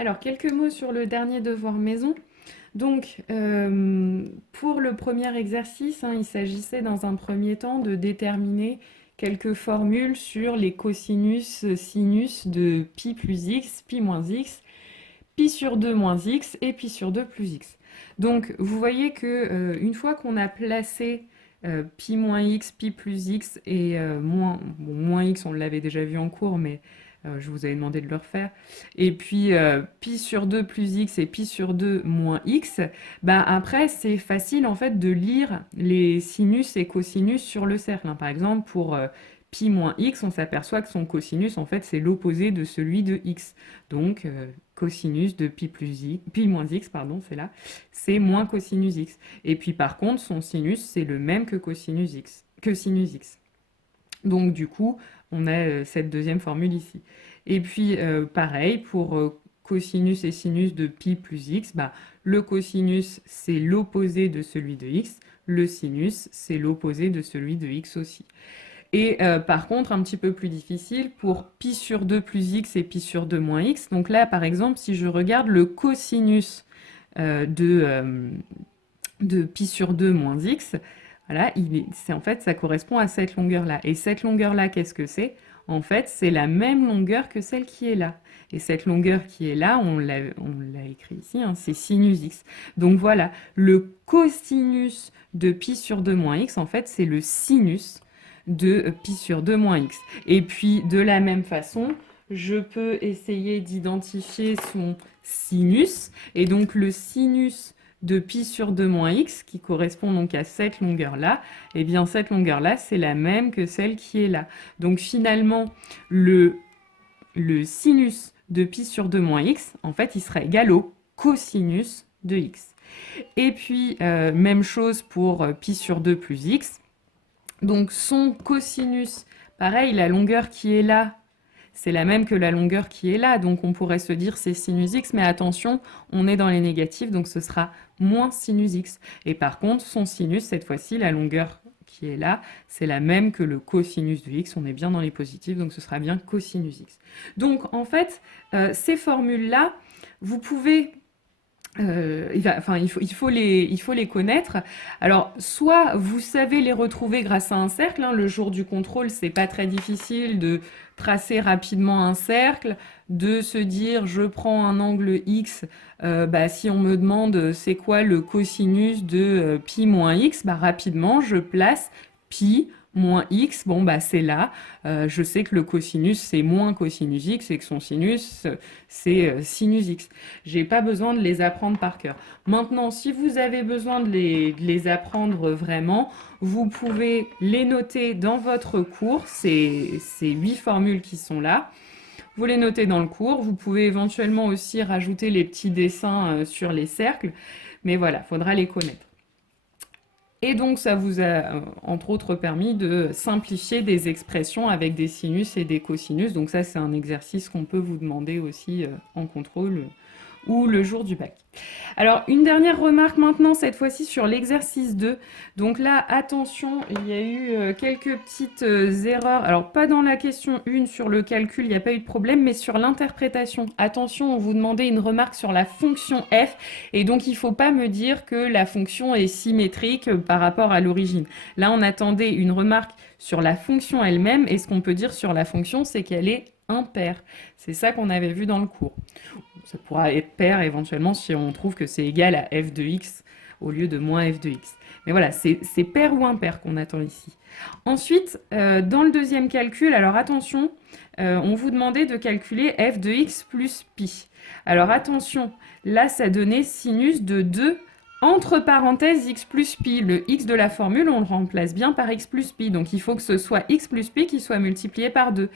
Alors, quelques mots sur le dernier devoir maison. Donc, pour le premier exercice, il s'agissait dans un premier temps de déterminer quelques formules sur les cosinus, sinus de pi plus x, pi moins x, pi sur 2 moins x et pi sur 2 plus x. Donc, vous voyez que une fois qu'on a placé pi moins x, pi plus x et moins x, on l'avait déjà vu en cours, mais je vous avais demandé de le refaire. Et puis pi sur 2 plus x et pi sur 2 moins x, bah après c'est facile en fait de lire les sinus et cosinus sur le cercle. Par exemple, pour pi moins x, on s'aperçoit que son cosinus en fait c'est l'opposé de celui de x. Donc cosinus de pi plus x, pi moins x, pardon, c'est là, c'est moins cosinus x. Et puis par contre, son sinus c'est le même que cosinus x, que sinus x. Donc du coup, on a cette deuxième formule ici. Et puis pareil, pour cosinus et sinus de pi plus x, bah, le cosinus c'est l'opposé de celui de x, le sinus c'est l'opposé de celui de x aussi. Et par contre, un petit peu plus difficile pour pi sur 2 plus x et pi sur 2 moins x. Donc là, par exemple, si je regarde le cosinus de pi sur 2 moins x, voilà, en fait, ça correspond à cette longueur-là. Et cette longueur-là, qu'est-ce que c'est? En fait, c'est la même longueur que celle qui est là. Et cette longueur qui est là, on l'a écrit ici, c'est sinus x. Donc voilà, le cosinus de pi sur 2 moins x, en fait, c'est le sinus de pi sur 2 moins x. Et puis, de la même façon, je peux essayer d'identifier son sinus. Et donc, le sinus de pi sur 2 moins x, qui correspond donc à cette longueur-là, et bien cette longueur-là, c'est la même que celle qui est là. Donc finalement, le sinus de pi sur 2 moins x, en fait, il serait égal au cosinus de x. Et puis, même chose pour pi sur 2 plus x. Donc son cosinus, pareil, la longueur qui est là, c'est la même que la longueur qui est là. Donc on pourrait se dire c'est sinus x, mais attention, on est dans les négatifs, donc ce sera moins sinus x. Et par contre, son sinus, cette fois-ci, la longueur qui est là, c'est la même que le cosinus de x. On est bien dans les positifs, donc ce sera bien cosinus x. Donc en fait, ces formules-là, vous pouvez il faut les connaître. Alors, soit vous savez les retrouver grâce à un cercle. Le jour du contrôle, c'est pas très difficile de tracer rapidement un cercle, de se dire je prends un angle x. Si on me demande c'est quoi le cosinus de pi moins x, rapidement je place pi moins x, c'est là. Je sais que le cosinus, c'est moins cosinus x et que son sinus, c'est sinus x. J'ai pas besoin de les apprendre par cœur. Maintenant, si vous avez besoin de les apprendre vraiment, vous pouvez les noter dans votre cours, ces 8 formules qui sont là. Vous les notez dans le cours. Vous pouvez éventuellement aussi rajouter les petits dessins sur les cercles. Mais voilà, il faudra les connaître. Et donc, ça vous a, entre autres, permis de simplifier des expressions avec des sinus et des cosinus. Donc ça, c'est un exercice qu'on peut vous demander aussi en contrôle ou le jour du bac. Alors, une dernière remarque maintenant, cette fois-ci sur l'exercice 2. Donc là, attention, il y a eu quelques petites erreurs. Alors, pas dans la question 1 sur le calcul, il n'y a pas eu de problème, mais sur l'interprétation. Attention, on vous demandait une remarque sur la fonction f, et donc il ne faut pas me dire que la fonction est symétrique par rapport à l'origine. Là, on attendait une remarque sur la fonction elle-même, et ce qu'on peut dire sur la fonction, c'est qu'elle est impaire. C'est ça qu'on avait vu dans le cours. Ça pourra être pair éventuellement si on trouve que c'est égal à f de x au lieu de moins f de x. Mais voilà, c'est pair ou impair qu'on attend ici. Ensuite, dans le deuxième calcul, alors attention, on vous demandait de calculer f de x plus pi. Alors attention, là ça donnait sinus de 2 entre parenthèses x plus pi. Le x de la formule, on le remplace bien par x plus pi. Donc il faut que ce soit x plus pi qui soit multiplié par 2.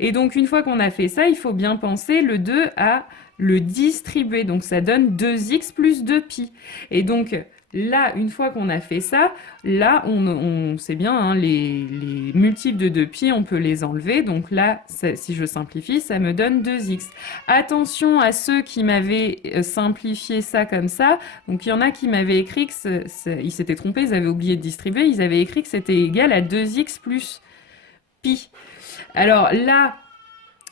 Et donc une fois qu'on a fait ça, il faut bien penser le 2 à le distribuer. Donc ça donne 2x plus 2pi. Et donc là, une fois qu'on a fait ça, là, on sait bien, les multiples de 2pi, on peut les enlever. Donc là, si je simplifie, ça me donne 2x. Attention à ceux qui m'avaient simplifié ça comme ça. Donc il y en a qui m'avaient écrit ils s'étaient trompés, ils avaient oublié de distribuer. Ils avaient écrit que c'était égal à 2x plus pi. Alors là,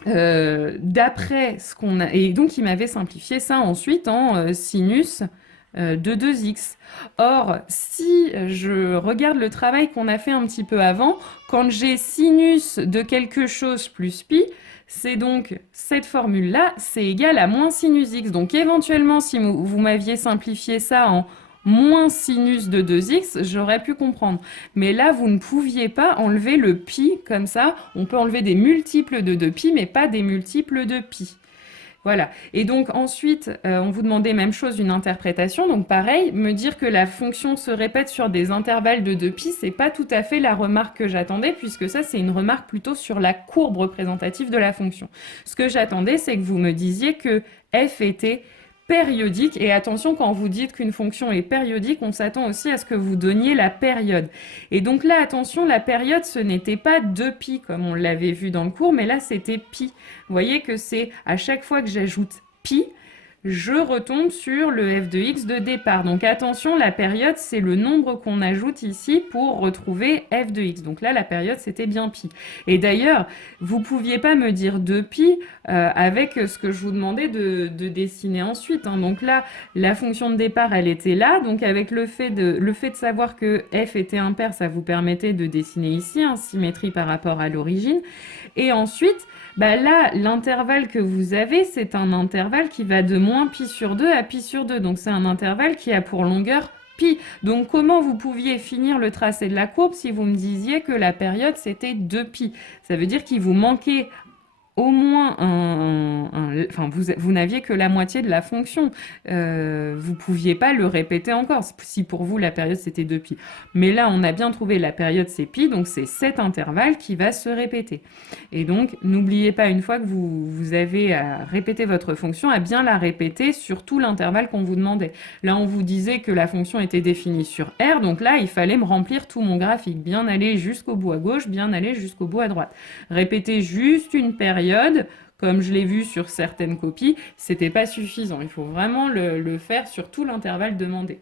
d'après ce qu'on a... Et donc, il m'avait simplifié ça ensuite en sinus de 2x. Or, si je regarde le travail qu'on a fait un petit peu avant, quand j'ai sinus de quelque chose plus pi, c'est donc cette formule-là, c'est égal à moins sinus x. Donc éventuellement, si vous m'aviez simplifié ça en moins sinus de 2x, j'aurais pu comprendre. Mais là, vous ne pouviez pas enlever le pi comme ça. On peut enlever des multiples de 2pi, mais pas des multiples de pi. Voilà. Et donc ensuite, on vous demandait même chose, une interprétation. Donc pareil, me dire que la fonction se répète sur des intervalles de 2pi, c'est pas tout à fait la remarque que j'attendais, puisque ça, c'est une remarque plutôt sur la courbe représentative de la fonction. Ce que j'attendais, c'est que vous me disiez que f était périodique. Et attention, quand vous dites qu'une fonction est périodique, on s'attend aussi à ce que vous donniez la période. Et donc là, attention, la période, ce n'était pas 2pi comme on l'avait vu dans le cours, mais là, c'était pi. Vous voyez que c'est à chaque fois que j'ajoute pi, je retombe sur le f de x de départ. Donc attention, la période, c'est le nombre qu'on ajoute ici pour retrouver f de x. Donc là, la période, c'était bien pi. Et d'ailleurs, vous ne pouviez pas me dire 2pi avec ce que je vous demandais de dessiner ensuite. Hein. Donc là, la fonction de départ, elle était là. Donc avec le fait de savoir que f était impair, ça vous permettait de dessiner ici, hein, symétrie par rapport à l'origine. Et ensuite, bah là, l'intervalle que vous avez, c'est un intervalle qui va de moins pi sur 2 à pi sur 2. Donc c'est un intervalle qui a pour longueur pi. Donc comment vous pouviez finir le tracé de la courbe si vous me disiez que la période c'était 2pi? Ça veut dire qu'il vous manquait au moins enfin, vous n'aviez que la moitié de la fonction. Vous pouviez pas le répéter encore, si pour vous la période c'était 2pi. Mais là, on a bien trouvé la période c'est pi, donc c'est cet intervalle qui va se répéter. Et donc, n'oubliez pas, une fois que vous avez à répéter votre fonction, à bien la répéter sur tout l'intervalle qu'on vous demandait. Là, on vous disait que la fonction était définie sur R, donc là, il fallait me remplir tout mon graphique, bien aller jusqu'au bout à gauche, bien aller jusqu'au bout à droite. Répéter juste une période, comme je l'ai vu sur certaines copies, c'était pas suffisant. Il faut vraiment le faire sur tout l'intervalle demandé.